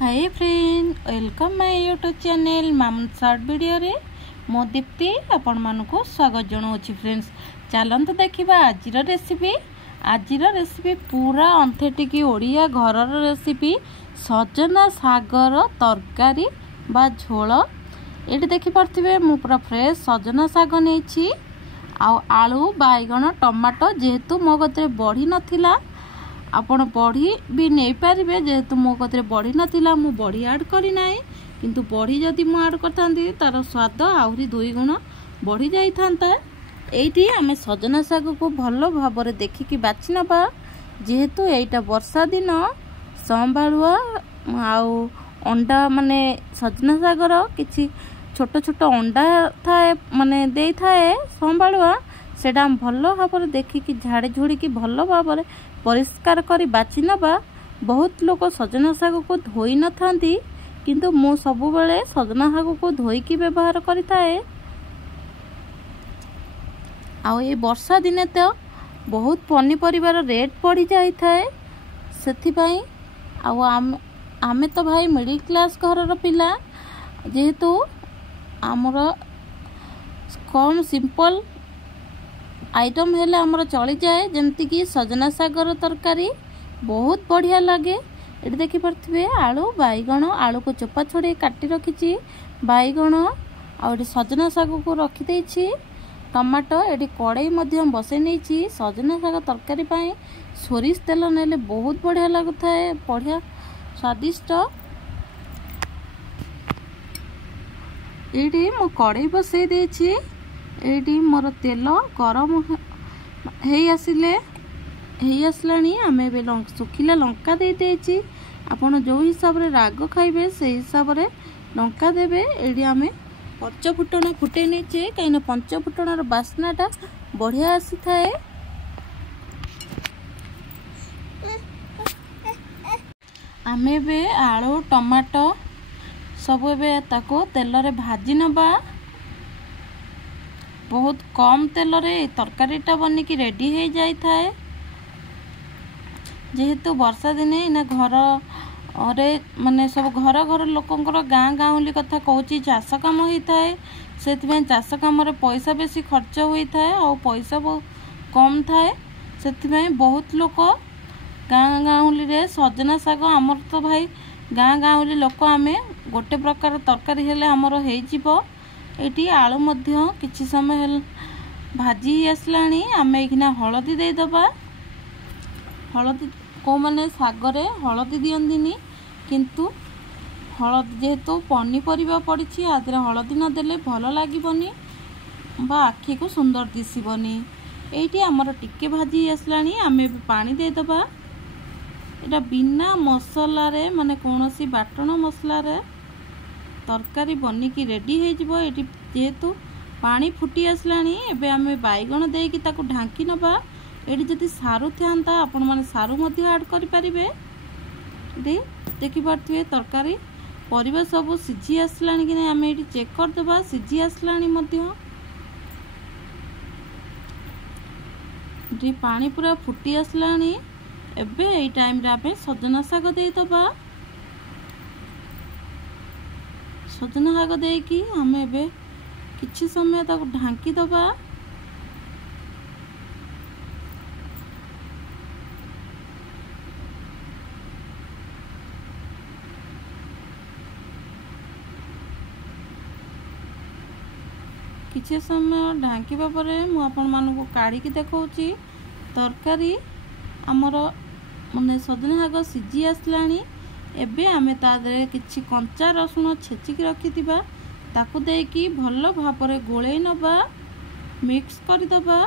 Hi friend, welcome my YouTube channel Mamun short video रे मो दीप्ति आपण मानकु स्वागत जणाउछि। फ्रेंड्स, चलंतु देखिबा आजिर रेसिपी। आजिर रेसिपी पूरा ऑथेंटिक ओडिया घरर रेसिपी सजना सागर तरकारी बा झोल। एटी देखि परथिबे मु पूरा फ्रेश सजना साग नेछि आ आलू बाइगण टमाटो जेहेतु मो गते बढी नथिला आपण बड़ी भी नहीं पारे जेहेतु मो कतरे बड़ी नाला मु बड़ी आड करी ना किंतु बड़ी जदि मु आड करथांती तार स्वाद आहरी 2 गुण बढ़ी जाई थांता। एठी आमे सजना साग को भलो भाबरे देखिकी बाछि नबा जेहेतु एटा वर्षा दिन संभाळुआ आउ अंडा माने सजना सागर किछि छोट छोट अंडा थाए माने देई थाए संभाळुआ सेटा भलो भाबरे देखिकी झाड़ी झुड़ी भलो भाबरे परिष्कार करी बाछि नबा। बहुत लोग सजना साग को धोई न थांती किंतु मु सबु बेले सजना साग को धोईकी व्यवहार करि थाए। आ ए वर्षा दिने तो बहुत पनीपरिवार रेट बढ़ी जाई थाए सेथि पई आमे तो भाई मिडिल क्लास घर पिला जेहेतु आमर कम सिंपल आइटम हेले आमर चली जाए जमती कि सजना सागर तरकारी बहुत बढ़िया लगे। ये देखि परथिबे आलू बाइगण आलू को चोपा छोड़े काटी रखी बाइगण आ सजना साग को रखी देछि टमाटो एटी कड़ाई मध्यम बसे नहीं सजना साग तरकारी पाई सोरिष तेल नेले बहुत बढ़िया लगुथाए बढ़िया स्वादिष्ट। एटी मो कड़ाई बसई देछि एटी मोर तेल गरम हेई आसलानी आमे बे सुखिला लंका दे देछि आपण जो हिसाब रे राग खाइबे से हिसाब रे लंका देबे। एडी आमे पंच फुटण फुटे नेचे कहीं पंच फुटणर बास्नाटा बढ़िया आसी थाए। आमे बे आलू टमाटो सब बे ताको तेल रे भाजी नबा। बहुत कम तेल रे तरकारीटा बनिकी रेडी हो जाई थाए जेहेतु वर्षा दिने इना घर रे माने सब घर घर लोकंकर गाँ गाँवली कथा कहूँ चाष कम होता है से चाष कम पैसा बेसी खर्च होता है और पैसा बहुत कम थाए से बहुत लोग गाँ गाँवली रे सजना साग आमर तो भाई गाँ गाँवली लोक आमे गोटे प्रकार तरकारी हेले आमर हो एटी आलू मध्य किछि समय भाजी आसलानी आमे एखिना हलदी दे दबा। हलदी को माने सागरे हलदी दियंदिनी किंतु हलदी जेहेतु पनीपरिबा पड़िछि आदरे हलदी न देले भलो लागिबनी बा आखि को सुंदर दिसिबनी। एटी हमर टिके भाजी आसलानी आमे पानी दे दबा। एटा बिना मसला रे माने कोनोसी बाटण मसला रे तरकारी बनिकी रेडी हो जिवो। एटी जेहेतु पानी फुटी आसलानी एबे आमे बाइगण देकी ताको ढांकी नबा। एटी जदि सारू थांता आपण माने सारू मध्य ऐड करि परिबे। एटी देखि परथिबे तरकारी परिबा सब सिझी आसलानी कि नै आमे एटी चेक कर देबा सिझी आसलानी मध्य। एटी पानी पूरा फुटी आसलानी एबे एई टाइम रे आमे सजना साग दे दबा। सजना साग देकी आमे एबे किछि समय ताको ढांकी दबा। किछि समय ढांकीबा परे मु आपण मानकु काढी की देखौची तरकारी हमर माने सजना साग सिझी आसलानी। एबे आमे तादरे किछि कंचा रसुण छेचिकी रखिथिबा ताकू देकी भलो भापरे गोळेई नबा मिक्स करि दबा।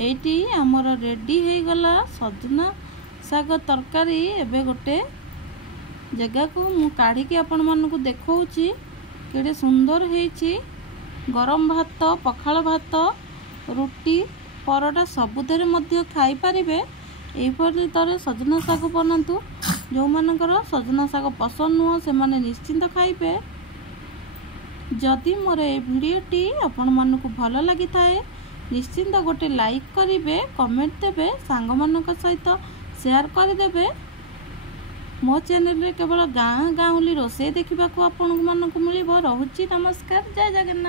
एटी हमर रेडी हे गला सजना साग तरकारी। एबे गोटे जगह को मु काढी की आपण मानकु देखौची केडे सुंदर हेछि। गरम भात पखाल भात रुटी परोटा सबुधरे मध्य खाई पारिबे। एपरि तरह सजना साग बनातु जो मानकर सजना साग पसंद नुह से माने निश्चिंत खाइबे। जदि मोर ए वीडियोटी आपण मानकु भलो लागि थाए निश्चिंत गोटे लाइक करिवे कमेंट देबे सांग मानक सहित ସେୟାର କରିଦେବେ। ମୋ ଚ୍ୟାନେଲରେ କେବଳ ଗାଁ ଗାଉଁଲି ରୋଷେଇ ଦେଖିବାକୁ ଆପଣମାନଙ୍କୁ ମିଳିବ। ରହୁଛି, ନମସ୍କାର, ଜୟ ଜଗନ୍ନାଥ।